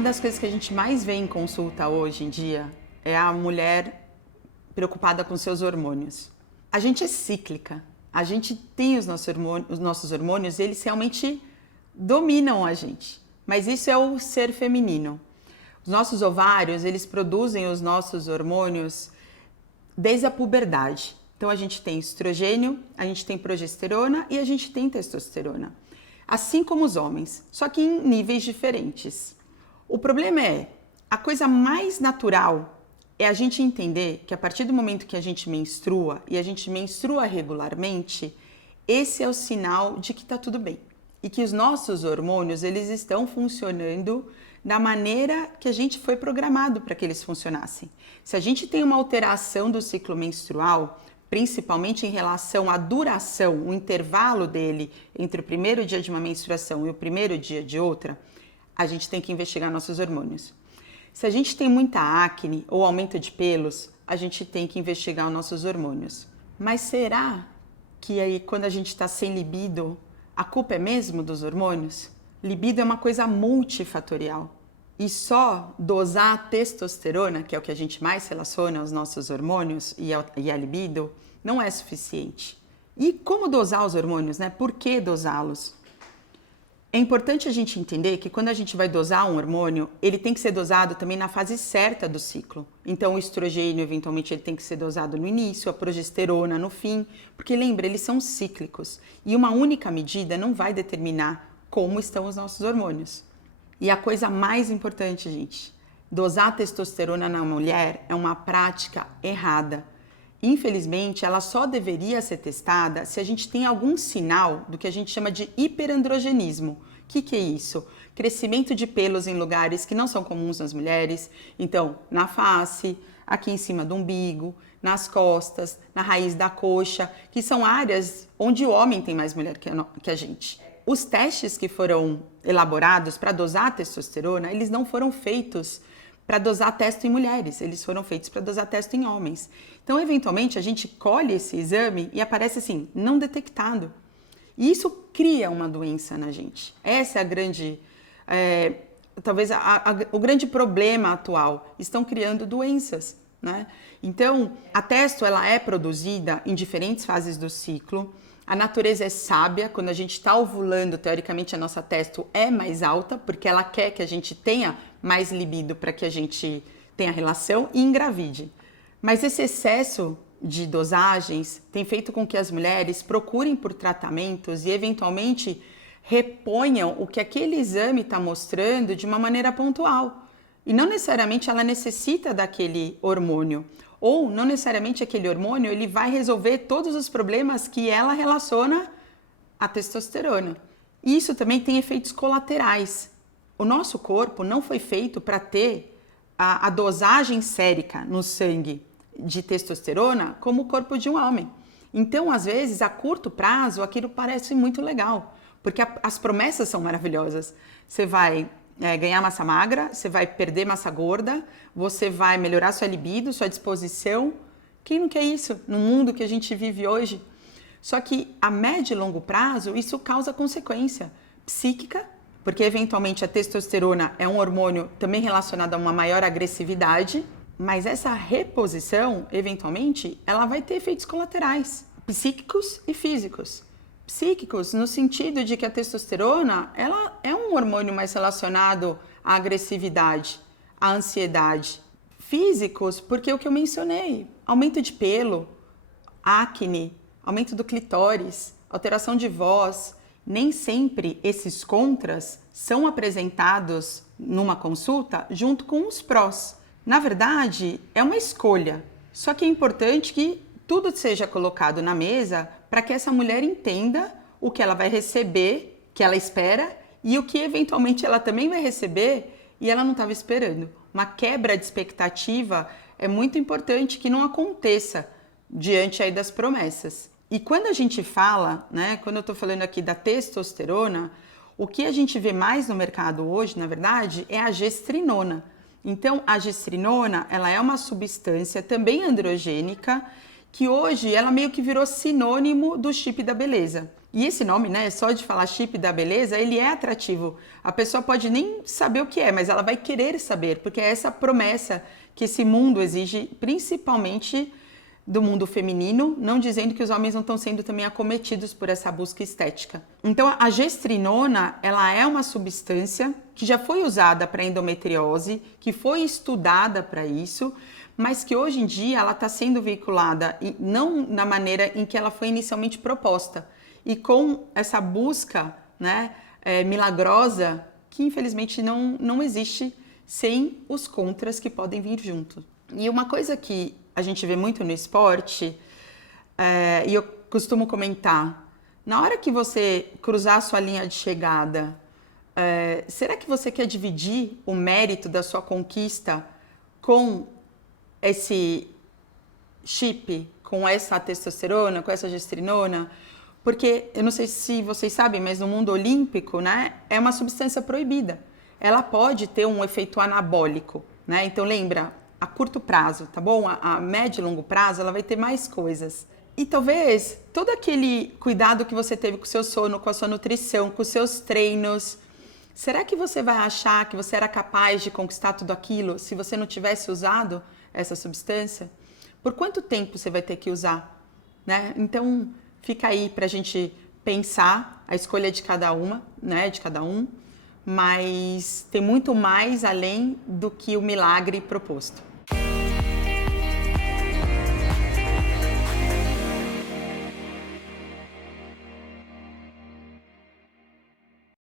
Uma das coisas que a gente mais vê em consulta hoje em dia é a mulher preocupada com seus hormônios. A gente é cíclica, a gente tem os nossos hormônios, eles realmente dominam a gente, mas isso é o ser feminino. Os nossos ovários, eles produzem os nossos hormônios desde a puberdade. Então a gente tem estrogênio, a gente tem progesterona e a gente tem testosterona. Assim como os homens, só que em níveis diferentes. O problema é, a coisa mais natural é a gente entender que a partir do momento que a gente menstrua, e a gente menstrua regularmente, esse é o sinal de que está tudo bem. E que os nossos hormônios, eles estão funcionando da maneira que a gente foi programado para que eles funcionassem. Se a gente tem uma alteração do ciclo menstrual, principalmente em relação à duração, o intervalo dele entre o primeiro dia de uma menstruação e o primeiro dia de outra, a gente tem que investigar nossos hormônios. Se a gente tem muita acne ou aumento de pelos, a gente tem que investigar os nossos hormônios. Mas será que aí quando a gente está sem libido, a culpa é mesmo dos hormônios? Libido é uma coisa multifatorial. E só dosar a testosterona, que é o que a gente mais relaciona aos nossos hormônios e a libido, não é suficiente. E como dosar os hormônios, né? Por que dosá-los? É importante a gente entender que quando a gente vai dosar um hormônio, ele tem que ser dosado também na fase certa do ciclo. Então o estrogênio, eventualmente, ele tem que ser dosado no início, a progesterona no fim, porque lembra, eles são cíclicos. E uma única medida não vai determinar como estão os nossos hormônios. E a coisa mais importante, gente, dosar a testosterona na mulher é uma prática errada. Infelizmente, ela só deveria ser testada se a gente tem algum sinal do que a gente chama de hiperandrogenismo. O que é isso? Crescimento de pelos em lugares que não são comuns nas mulheres. Então, na face, aqui em cima do umbigo, nas costas, na raiz da coxa, que são áreas onde o homem tem mais mulher que a gente. Os testes que foram elaborados para dosar a testosterona, eles não foram feitos para dosar testo em mulheres, eles foram feitos para dosar testo em homens. Então, eventualmente, a gente colhe esse exame e aparece assim, não detectado. E isso cria uma doença na gente. Essa é a grande, talvez o grande problema atual. Estão criando doenças, né? Então, a testo, ela é produzida em diferentes fases do ciclo. A natureza é sábia, quando a gente está ovulando, teoricamente a nossa testo é mais alta, porque ela quer que a gente tenha mais libido para que a gente tenha relação e engravide. Mas esse excesso de dosagens tem feito com que as mulheres procurem por tratamentos e eventualmente reponham o que aquele exame está mostrando de uma maneira pontual. E não necessariamente ela necessita daquele hormônio. Ou não necessariamente aquele hormônio ele vai resolver todos os problemas que ela relaciona à testosterona. E isso também tem efeitos colaterais. O nosso corpo não foi feito para ter a dosagem sérica no sangue de testosterona como o corpo de um homem. Então, às vezes, a curto prazo, aquilo parece muito legal, porque as promessas são maravilhosas. Você vai ganhar massa magra, você vai perder massa gorda, você vai melhorar sua libido, sua disposição. Quem não quer isso no mundo que a gente vive hoje? Só que a médio e longo prazo, isso causa consequência psíquica, porque eventualmente a testosterona é um hormônio também relacionado a uma maior agressividade, mas essa reposição, eventualmente, ela vai ter efeitos colaterais, psíquicos e físicos. Psíquicos no sentido de que a testosterona ela é um hormônio mais relacionado à agressividade, à ansiedade. Físicos, porque é o que eu mencionei, aumento de pelo, acne, aumento do clitóris, alteração de voz. Nem sempre esses contras são apresentados numa consulta junto com os prós. Na verdade, é uma escolha, só que é importante que tudo seja colocado na mesa para que essa mulher entenda o que ela vai receber, que ela espera, e o que eventualmente ela também vai receber e ela não estava esperando. Uma quebra de expectativa é muito importante que não aconteça diante aí das promessas. E quando a gente fala, né, quando eu estou falando aqui da testosterona, o que a gente vê mais no mercado hoje, na verdade, é a gestrinona. Então, a gestrinona, ela é uma substância também androgênica que hoje ela meio que virou sinônimo do chip da beleza. E esse nome, né, só de falar chip da beleza, ele é atrativo. A pessoa pode nem saber o que é, mas ela vai querer saber, porque é essa promessa que esse mundo exige, principalmente do mundo feminino, não dizendo que os homens não estão sendo também acometidos por essa busca estética. Então, a gestrinona, ela é uma substância que já foi usada para endometriose, que foi estudada para isso, mas que hoje em dia ela está sendo veiculada e não na maneira em que ela foi inicialmente proposta. E com essa busca, né, milagrosa, que infelizmente não existe sem os contras que podem vir junto. E uma coisa que a gente vê muito no esporte, e eu costumo comentar, na hora que você cruzar a sua linha de chegada, será que você quer dividir o mérito da sua conquista com esse chip, com essa testosterona, com essa gestrinona? Porque, eu não sei se vocês sabem, mas no mundo olímpico, né, é uma substância proibida. Ela pode ter um efeito anabólico, né? Então lembra, a curto prazo, tá bom? A médio e longo prazo, ela vai ter mais coisas. E talvez todo aquele cuidado que você teve com o seu sono, com a sua nutrição, com os seus treinos, será que você vai achar que você era capaz de conquistar tudo aquilo se você não tivesse usado essa substância? Por quanto tempo você vai ter que usar, né? Então, fica aí pra gente pensar a escolha de cada uma, né? De cada um, mas tem muito mais além do que o milagre proposto.